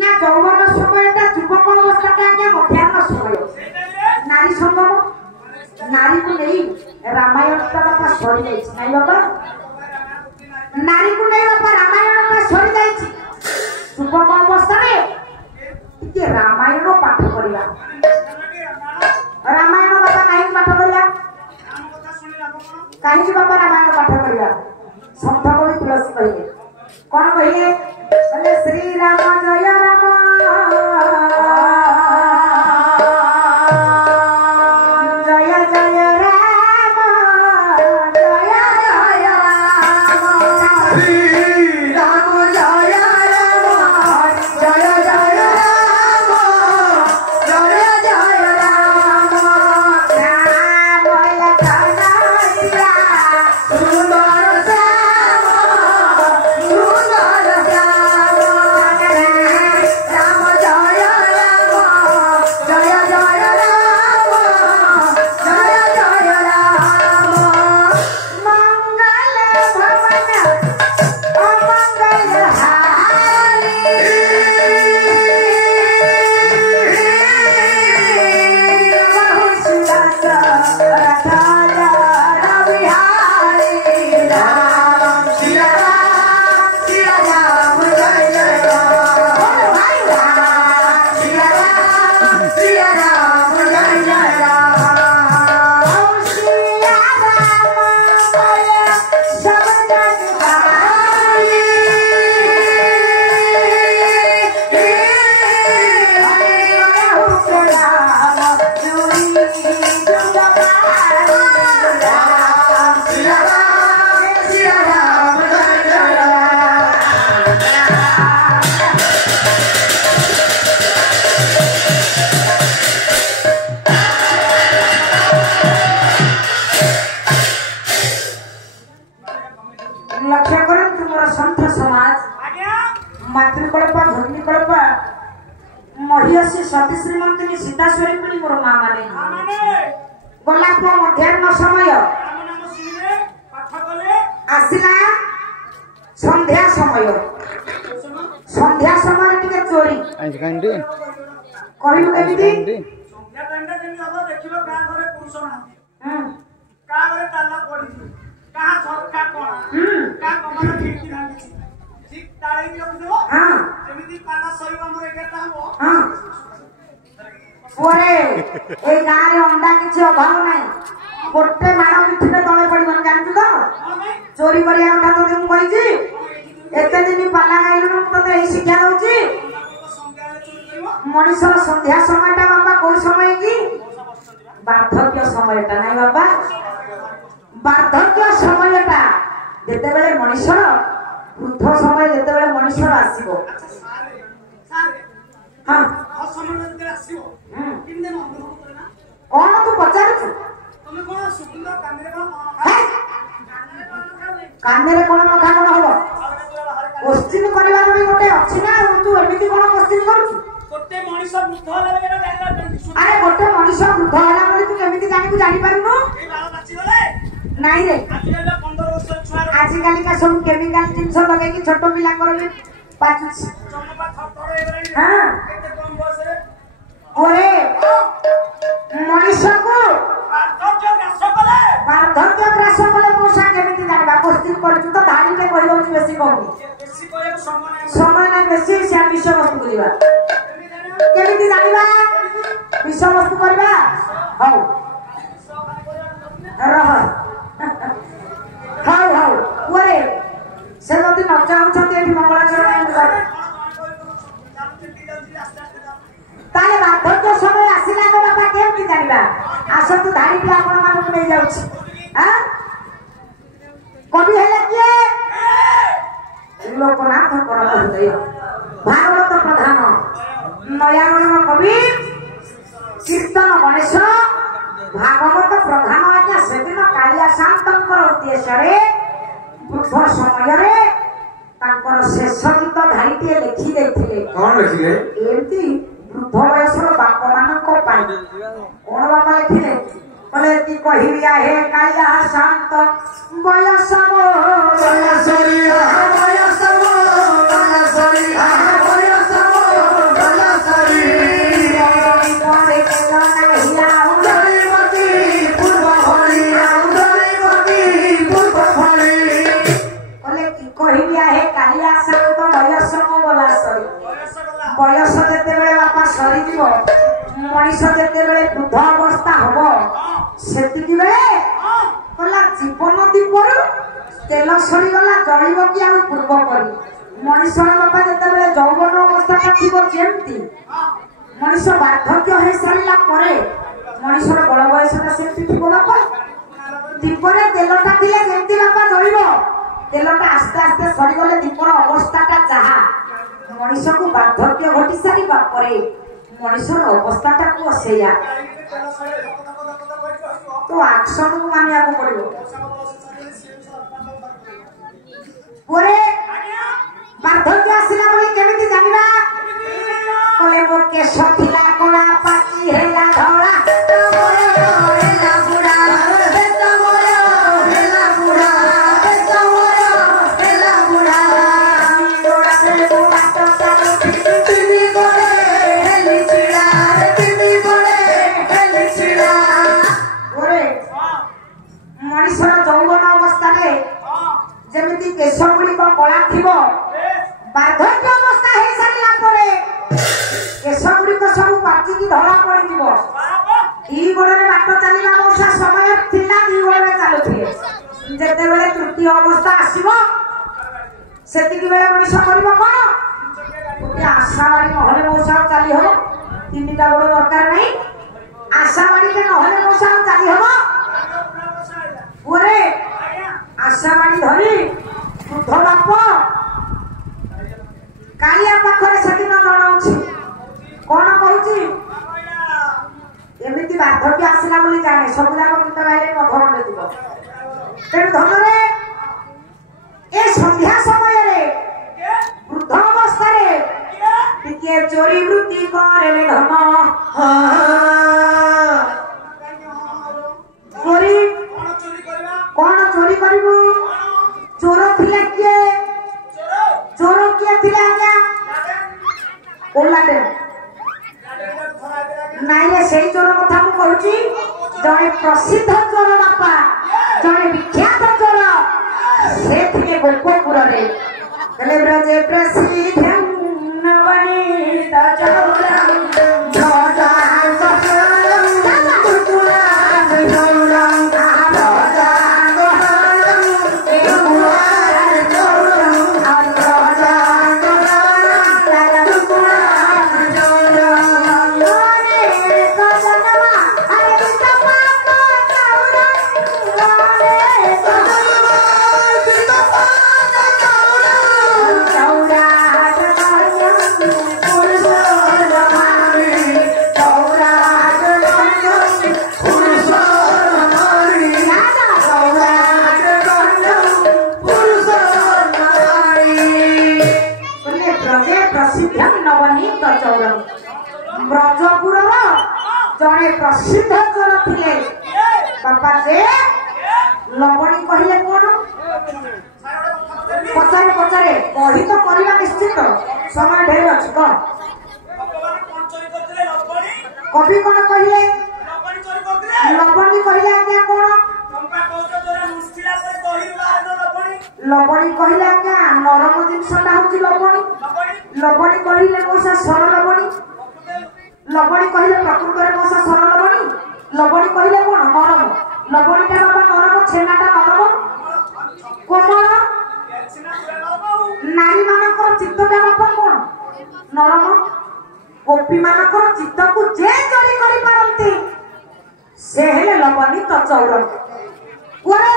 ना যৌবন সময়টা যুবক অবস্থাটা আগে মধ্যাহ্ন সময় নারী সম্ভব নারী को नहीं रामायण का बापा सरी जाई नहीं बाबा नारी को नहीं बापा रामायण का सरी जाई যুবক অবস্থা রে টিকে রামায়ণ পাঠ করিবা रामायण बाबा काहे पाठ करिया राम कथा सुनि लाभ कोन काहे बाबा रामायण पाठ करिया संत कवि तुलसी कहिए कोन कहिए बोले श्री राम जय राम जय जय राम जय जय राम श्री राम जय राम जय जय राम जय जय राम राम लखना सिया सुंदर श्याम सुंदर श्याम राम जय राम जय जय राम जय जय राम मंगल भवन अमंगल हारी बहुत सुंदर राधा बिहारी राम सिया राम जय जय राम भाई राम सिया राम जय जय राम सिया राम बोले शब्द निभारी लक्ष्य करें तुम्हारा संत समाज मातृकल्प भग्निकल्प महिषी सती श्रीमंती सीता स्वरूपिणी मोर माँ माने गला मध्याह्न समय आसला संध्या समय टिके चोरी कहू केमिति अंडा किसी अभाव ना गोटे माड़ पिठे तले पड़न जानू तो चोरी कर एत दिन पाला गाइलु ते शिक्षा दौची मनीषर संध्या समयटा बाबा कौ समय कि वार्धक्य समयटा ना बाबा वार्धक्य समयटा जेतेबेले मनीषर वृद्ध समय जेतेबेले मनीषर आसीबो हां कौन तू पचारू काने कौन नखा कौन हम क्वेश्चन करवा गोटे अच्छी ना तू एमती कौन क्वेश्चन करू अरे गोटे मनीष वृद्ध है तू केमी जानू जापारू नाई रे आजिकल का सब केमिकल जिनस लगे छोट पिला मनीष को वार्धक्य ग्रास कले मौसा केमी जानवा क्वेश्चन कर धाड़ी में कह दौर बेसी कहूँ समय ना बेसी विषय वस्तु करवा केमी जानवा विषय वस्तु करवा हौ रह हाउ हाउ ओरे से जदि न चाहते एठी मंगलाचरण ताले वार्धक्य समय आसिला तो बापा केमती जानवा आसतु धाड़ी पे आपण मानक नहीं जाउछि हां कवि हेले किए लोकनाथ परम हृदय भागवत प्रधान नयागण कवि कीर्तन गणेश भागवत प्रधान आज्ञा से दिन कालिया शांतर उद्देश्य वृद्ध समय शेष गीत धाड़ीटे लिखि एमती वृद्ध बयसर बाप मान कौन बापा लिखिले बोले कि कहिया हे कालिया शांत बयस बयस को गला सरी बयस जेतेबेले बापा सरी जीव मनीष जेतेबेले वृद्ध अवस्था हबो सेतिकी बेले कला जीवन दीपरु तेल सरी गला जळिबो कि आ पूर्व परी मनीष बापा जेतेबेले जौवन अवस्था का थिबो जेमती मनीष वार्धक्य हे सारिला परे मनीषर बड़ बयसटा सेमती थिबो बापा दीपरे तेलटा थिले जेमती बापा जळिबो तेलटा आस्ते आस्ते सरी गले दीपर अवस्थाटा जहा मनीष को वार्धक्य घटी सारिबा परे मनीषर अवस्थाटा को सेया तो एक्शन को मानिया को पड़िबो परे वार्धक्य आसिला बोली केमिति जानिबा कोले मो केश थिला कोला पाची हेला धौला हेला बुढ़ा हेला बुढ़ा हेला बुढ़ा हेला बुढ़ा गोड़ा से गोड़ा तो तिमी गोड़े हेली चिड़ा तिमी गोड़े हेली चिड़ा ओरे मनीषर जौवन अवस्था रे जेमिति केश गुड़ी को कला थिबो वार्धक्य अवस्था हे सारिला परे केश गुड़ी को सब पाची की धला पड़ी जीवो ई गोड़े बाट चलिला मौसा समय थिला दी गोड़े चालुथिले जेते बेले तृतीय अवस्था आसीबो सेतिकी बेले मनीष करबो कोन ये आशावाड़ी नहले मौसा चली हो तीनटा गोड़ दरकार नहीं आशावाड़ी के नहले मौसा चली हो ओरे आशावाड़ी धरी वृद्ध बाप कालिया पाखरे सेदिन जणाउछि कोन कहूछि एमिति वार्धक्य आसिला बोली जाने सब जाक गीत गाइले मधुर दिबो तेणु धनरे ए संध्या समय रे वृद्ध अवस्था रे टिके चोरी वृत्ति करे धन चोरी कोन चोरी करिबो चोर थिले के चोर के थिले आज्ञा ओलाटे नाइले सेही चोर कथा मु कहूची जणे प्रसिद्ध चोर बापा जणे विख्यात चोर से थिले गोपपुर रे कले ब्रजे प्रसिद्ध नवनीत चोरम जोजा ब्रजपुर जड़े प्रसिद्ध चोर थिले बापा से लवणी कहले कोन पचारे पचारे कही तो करवा निश्चित समय ढेर अछि को कवि कोन कहले लवणी कहले आज्ञा कोन लवणी कहले आज्ञा नरम जिनसटा होछि लवणी लवणी कहले मोसा सरल लवणी लवणी कहले प्रकृत रे मोसा सरल लवणी लवणी कहले कोन नरम लवणीटा बाबा नरम छेनाटा नरम कोमल नारी मानकर चित्तटा बाबा कोन नरम गोपी मानकर चित्त को जे चोरी करि पारंती से हेले लवणी तो चौर ओरे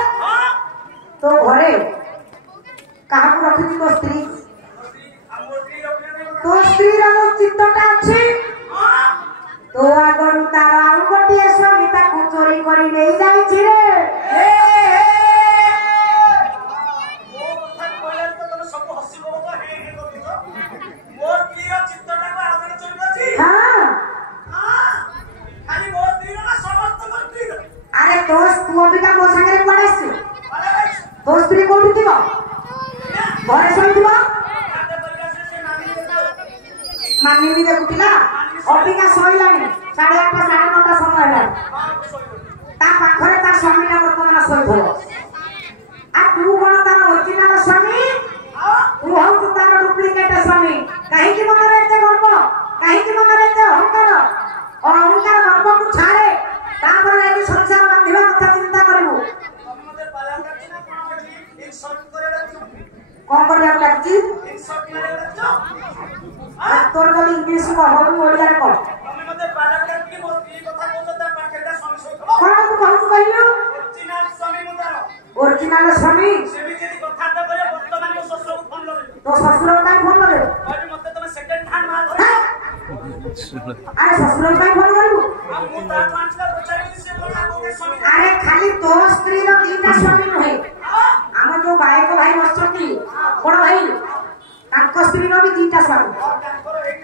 तो घरे कहा को रखी तो स्त्री तो स्त्री रो चित्तटा अछि तो आगरु तार आउ गोटिए स्वामी ताकू चोरी करी नै जाई छि रे ओ कथा कहले तो तने सब हसिबो तो हे हे गति तो मोर प्रिय चित्तटा को आगरे चोरी करछि हां हां खाली मोर स्त्री ना समस्त मोर स्त्री अरे दोस्त तू अभी का मो संगे पड़ाइछु तो स्त्री कोठी थिबो घरे सब थिबो मानिनी देखुतिला अबिका सइलानी 8:30 9:30 समय होला ता पाखरे ता स्वामीना वर्तमान सइथो आ तू कोन तार ओरिजिनल स्वामी तू हौ तार डुप्लीकेट କାହିଁକି ମନରେ ଏତେ ଗର୍ବ କାହିଁକି ମନରେ ଏତେ ଅହଙ୍କାର ଅହଙ୍କାର ଗର୍ବକୁ ଛାଡ଼େ ତାପରେ ଯାଇକି ସଂସାର ବାନ୍ଧିବା କଥା ଚିନ୍ତା କରିବୁ କଣ କରିବାକୁ ଲାଗିଛି ତୋର ଯଦି ଇଂଲିଶ କହ ଓଡ଼ିଆରେ କହ କଣ ତୁ କହୁଛୁ କହିଲୁ ଓରିଜିନାଲ ସ୍ୱାମୀ तो ससुर का फोन करे अरे मते तुम सेकंड हैंड माल धरे अरे ससुर का फोन करू हम मुता ट्रांसफर पचारी से बोल आगो के स्वामी अरे खाली तो स्त्री रो तीनटा स्वामी नहे हम जो भाई को भाई बसछती बड़ भाई ताको स्त्री रो भी तीनटा स्वामी और ताको एक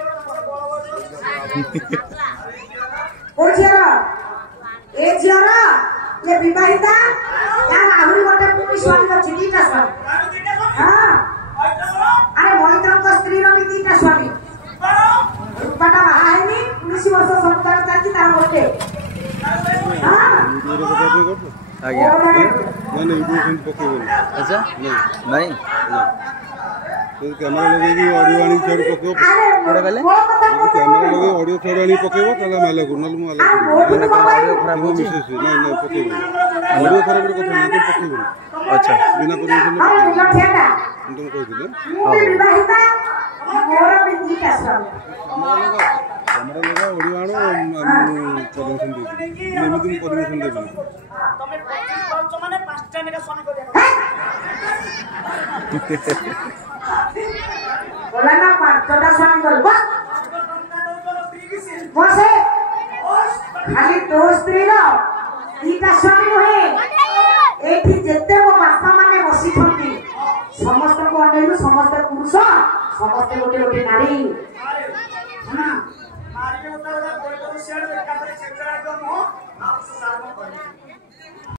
ओ झिया ए झिया ये विवाहिता यार आहुरी गोटे पुनी स्वामी रो तीनटा स्वामी हां अरे मोहितरଙ୍କ ସ୍ତ୍ରୀର ବି ଦିଟା ସ୍ୱାମୀ ରୂପାଟା ବାହା ହେଇନି 19 ବର୍ଷ ସଂସାର ଚାଲିଛି ତାର ଗୋଟେ ଆଜ୍ଞା ମାନେ ଭିଡିଓ ସେମିତି ପକେଇବନି ଆଚ୍ଛା ନାଇଁ तो कैमरा लगे ऑडियो आनी छड़ पकेबो कोडा गले कैमरा लगे ऑडियो छड़ आनी पकेबो तला माले को नल मु आले ऑडियो खराब हो मिसेस नहीं नहीं पकेबो ऑडियो खराब रे कथा नहीं पकेबो अच्छा बिना परमिशन तुम कह दिले विवाहिता मोर बिंदी कासम कैमरा लगा ऑडियो आनो परमिशन दे एमिति परमिशन दे तमे 25 वर्ष माने 5 टा नेका सनी को बोला ना पांचटा स्वामी करबो बसे खाली तो स्त्री रो दीटा स्वामी होए एठी जेते को बापा माने बसी थंती समस्त को अनेलु समस्त पुरुष समस्त गोटे गोटे नारी हां मारी उतार कोई तो शेड एकादरे चेक करा दो मो आप सार में